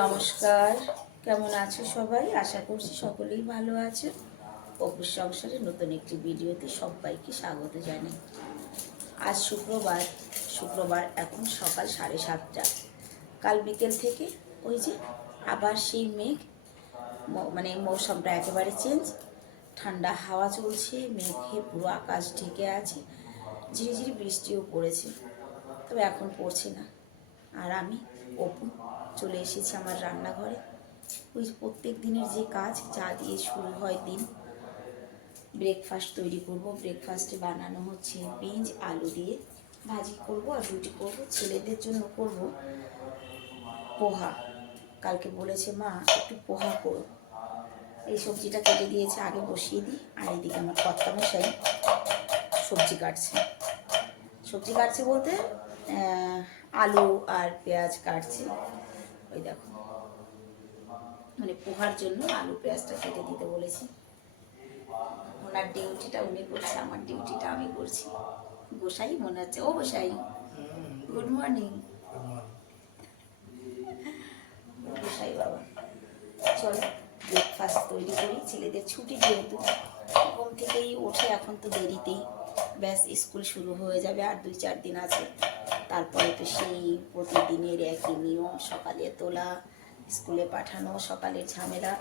নমস্কার, কেমন আছো সবাই? আশা করছি সকলেই ভালো আছে। অপুর সংসারে নতুন একটি ভিডিওতে সবাইকে স্বাগত জানাই। আজ শুক্রবার এখন সকাল 7:30। কাল বিকেল থেকে ওই যে আবার সেই মেঘ, মানে মৌসুমটা একেবারে চেঞ্জ। ঠান্ডা হাওয়া চলছে, মেঘে পুরো আকাশ ঢেকে আছে, ঝিরিঝিরি বৃষ্টিও পড়েছে, তবে এখন পড়ছে না। আর আমি অপু চলে এসেছি আমার রান্নাঘরে। ওই প্রত্যেক দিনের যে কাজ, চা দিয়ে শুরু হয় দিন। ব্রেকফাস্ট তৈরি করব। ব্রেকফাস্টে বানানো হচ্ছে বিনস আলু দিয়ে ভাজি করব আর রুটি করব। ছেলেদের জন্য করব পোহা। কালকে বলেছে মা একটু পোহা করো। এই সবজিটা কেটে দিয়েছে, আগে বসিয়ে দিই। আর এইদিকে আমার কর্তামশাই সবজি কাটছে। সবজি কাটছে বলতে আলু আর পেঁয়াজ কাটছে। ওই দেখো, মানে পোহার জন্য আলু পেঁয়াজটা কেটে দিতে বলেছি। ওনার ডিউটিটা উনি করছে, আমার ডিউটিটা আমি করছি। গোসাই মনে হচ্ছে। ও গোসাই, গুড মর্নিং। গোসাই বাবা, চলো ব্রেকফাস্ট তৈরি করি। ছেলেদের ছুটি যেহেতু, ঘুম থেকেই ওঠে এখন তো দেরিতেই। ব্যাস স্কুল শুরু হয়ে যাবে, আর 2-4 দিন আছে। তারপরে তো সেই প্রতিদিনের একই নিয়ম, সকালে তোলা, স্কুলে পাঠানো, সকালের ঝামেলা।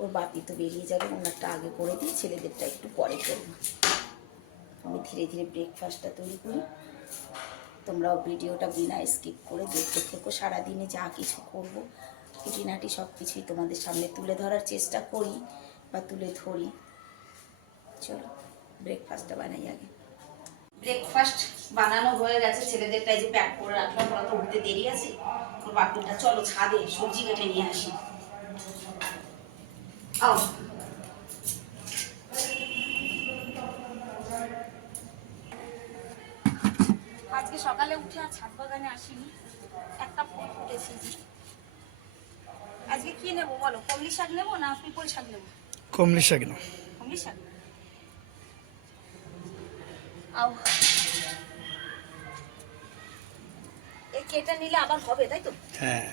ওর বাপি তো বেরিয়ে যাবে, ওনারটা আগে করে দিই, ছেলেদেরটা একটু পরে করবো। আমি ধীরে ধীরে ব্রেকফাস্টটা তৈরি করি। তোমরাও ভিডিওটা বিনা স্কিপ করে দেখতে থেকো। সারাদিনে যা কিছু করব, খুঁটিনাটি সব কিছুই তোমাদের সামনে তুলে ধরার চেষ্টা করি বা তুলে ধরি। চলো ব্রেকফাস্টটা বানাই আগে। ব্রেকফাস্ট বানানো হয়ে গেছে। ছেলেদেরটাই যে প্যাক করে রাখলাম, ওরা তো উঠতে দেরি আছে। ওর বাপিটা চলো ছাদে সবজি কেটে নিয়ে আসি। আও, আজকে সকালে উঠে আর ছাদ বাগানে আসিনি, একটা ফুল ফুটেছে। আজকে কি নেবো বলো? কমলি শাক নেবো না পিপল শাক নেবো? কমলি শাক না, কমলি শাক। আও, এই কেটে নিলে আবার হবে, তাই তো? হ্যাঁ।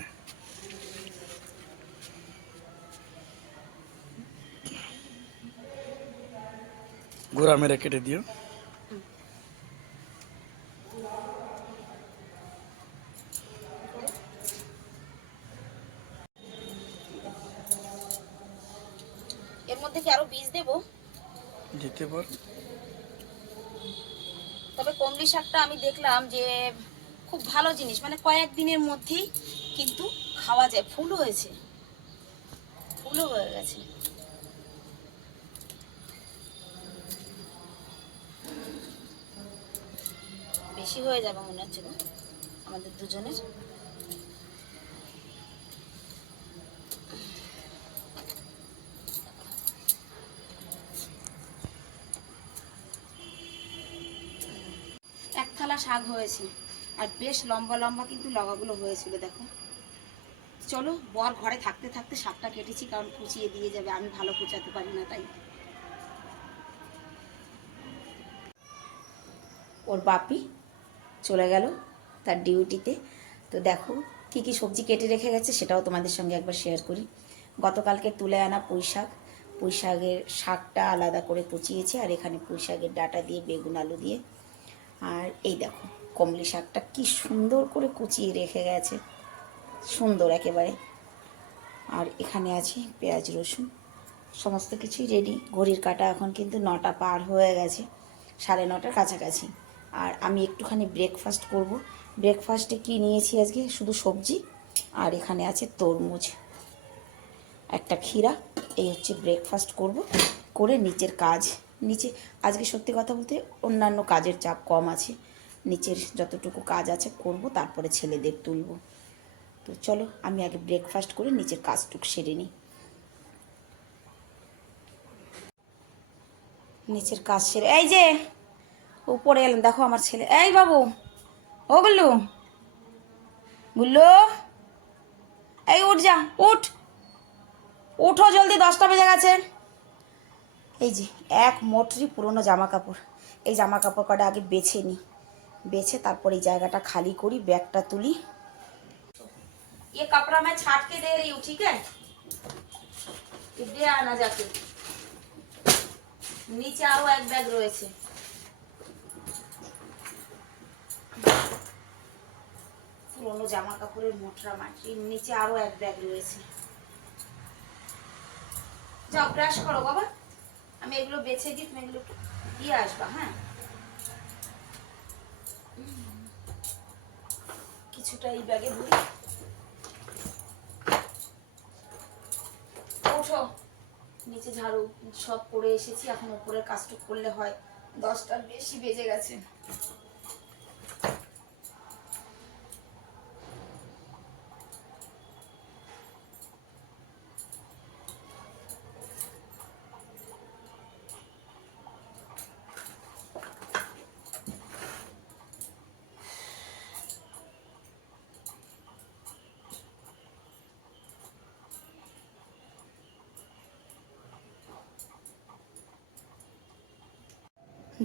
গোড়া মেরে কেটে দিও। এর মধ্যে কি আরো বীজ দেবো? দিতে পার। তবে কমলি শাকটা আমি দেখলাম যে খুব ভালো জিনিস, মানে কয়েকদিনের মধ্যেই কিন্তু খাওয়া যায়। ফুলও হয়েছে, ফুলও হয়ে গেছে। বেশি হয়ে যাবে মনে হচ্ছে না আমাদের দুজনের। এক থালা শাক হয়েছে, আর বেশ লম্বা লম্বা কিন্তু লগাগুলো হয়েছিল দেখো। চলো, বর ঘরে থাকতে থাকতে শাকটা কেটেছি, কারণ কুচিয়ে দিয়ে যাবে, আমি ভালো কুচাতে পারি না তাই। ওর বাপি চলে গেল তার ডিউটিতে। তো দেখো কী কী সবজি কেটে রেখে গেছে, সেটাও তোমাদের সঙ্গে একবার শেয়ার করি। গতকালকে তুলে আনা পুঁই শাক, পুঁই শাকের শাকটা আলাদা করে কুচিয়েছে, আর এখানে পুঁই শাকের ডাঁটা দিয়ে বেগুন আলু দিয়ে। আর এই দেখো কমলি শাকটা কি সুন্দর করে কুচিয়ে রেখে গেছে, সুন্দর একেবারে। আর এখানে আছে পেঁয়াজ রসুন, সমস্ত কিছুই রেডি। ঘড়ির কাঁটা এখন কিন্তু 9টা পার হয়ে গেছে, 9:30 কাছাকাছি। আর আমি একটুখানি ব্রেকফাস্ট করব। ব্রেকফাস্টে কি নিয়েছি আজকে? শুধু সবজি, আর এখানে আছে তরমুজ, একটা ক্ষীরা। এই হচ্ছে ব্রেকফাস্ট করব। করে নিচের কাজ, নিচে আজকে সত্যি কথা বলতে অন্যান্য কাজের চাপ কম আছে। নিচের যতটুকু কাজ আছে করব, তারপরে ছেলেদের তুলব। তো চলো আমি আগে ব্রেকফাস্ট করে নিচের কাজটুকু সেরে নিই। নিচের কাজ সেরে এই যে উপরে এলাম, দেখো আমার ছেলে। এই বাবু, ও গুল্লু, গুল্লু, এই উঠ, যা উঠ, উঠো জলদি, 10টা বেজে গেছে। এই যে এক মোটরি পুরনো জামা কাপড়, এই জামা কাপড় কটা আগে বেছে নিই, বেছে তারপর এই জায়গাটা খালি করি, ব্যাগটা তুলি। ये कपड़ा मैं छाट के दे रही हूँ, ठीक है? दे आना जाके। নিচে আরো এক ব্যাগ রয়েছে। পুরোনো জামা কাপড়ের মোটরা মাটি, নিচে আরো এক ব্যাগ রয়েছে। যাও ব্রাশ করো বাবা, আমি এগুলো বেছে দিই, তুমি এগুলো দিয়ে আসবা। হ্যাঁ, কিছুটা এই ব্যাগে ভরি। ওঠো, নিচে ঝাড়ু সব করে এসেছি, এখন উপরের কাজটুক করলে হয়। 10টার বেশি বেজে গেছে।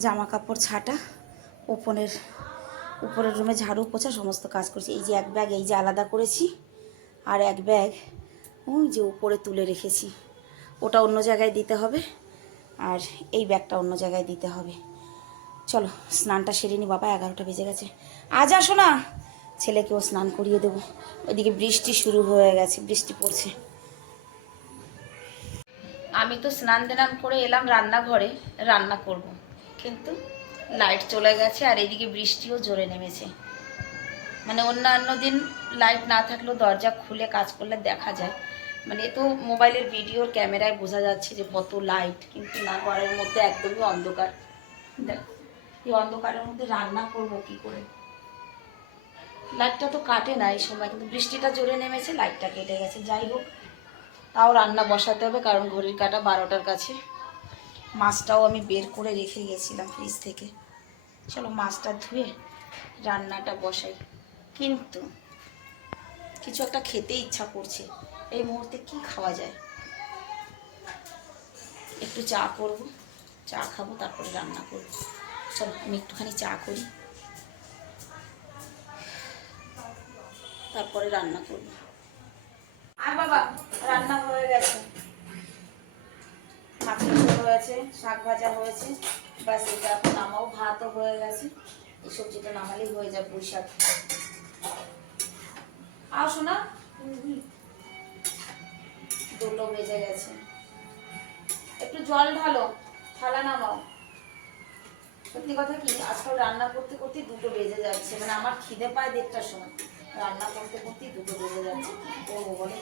জামা কাপড় ছাটা, উপরের রুমে ঝাড়ু পোছা সমস্ত কাজ করছি। এই যে এক ব্যাগ এই যে আলাদা করেছি, আর এক ব্যাগ ওই যে উপরে তুলে রেখেছি, ওটা অন্য জায়গায় দিতে হবে, আর এই ব্যাগটা অন্য জায়গায় দিতে হবে। চলো স্নানটা সেরে নি বাবা, 11টা বেজে গেছে। আজ আসো না, ছেলেকেও স্নান করিয়ে দেবো। ওইদিকে বৃষ্টি শুরু হয়ে গেছে, বৃষ্টি পড়ছে। আমি তো স্নান দান করে এলাম রান্নাঘরে, রান্না করব, কিন্তু লাইট চলে গেছে, আর এদিকে বৃষ্টিও জোরে নেমেছে। মানে অন্যান্য দিন লাইট না থাকলেও দরজা খুলে কাজ করলে দেখা যায়, মানে এ তো মোবাইলের ভিডিওর ক্যামেরায় বোঝা যাচ্ছে যে কত লাইট, কিন্তু না, ঘরের মধ্যে একদমই অন্ধকার। দেখ, এই অন্ধকারের মধ্যে রান্না করব কি করে? লাইটটা তো কাটে না এই সময়, কিন্তু বৃষ্টিটা জোরে নেমেছে, লাইটটা কেটে গেছে। যাই হোক, তাও রান্না বসাতে হবে, কারণ ঘড়ির কাঁটা 12টার কাছে। মাছটাও আমি বের করে রেখে গেছিলাম ফ্রিজ থেকে। চলো মাছটা ধুয়ে রান্নাটা বসাই। কিন্তু কিছু একটা খেতে ইচ্ছা করছে, এই মুহূর্তে কি খাওয়া যায়? একটু চা করব, চা খাবো, তারপরে রান্না করব। চলো আমি একটুখানি চা করি, তারপরে রান্না করব। আর বাবা, রান্না হয়ে গেছে, মাছের ঝোল হয়েছে, শাক ভাজা হয়েছে, ব্যাস এটা নামাও। ভাতও হয়ে গেছে, এই সবজিটা নামালেই হয়ে যাবে, পুঁই শাক। আসো না, দুটো বেজে গেছে, একটু জল ঢালো, থালা নামাও। সত্যি কথা কি, আজকাল রান্না করতে করতে 2টো বেজে যাচ্ছে, মানে আমার খিদে পায় 1:30টার সময়, রান্না করতে করতেই 2টো বেজে যাচ্ছে। কি করবো বলে?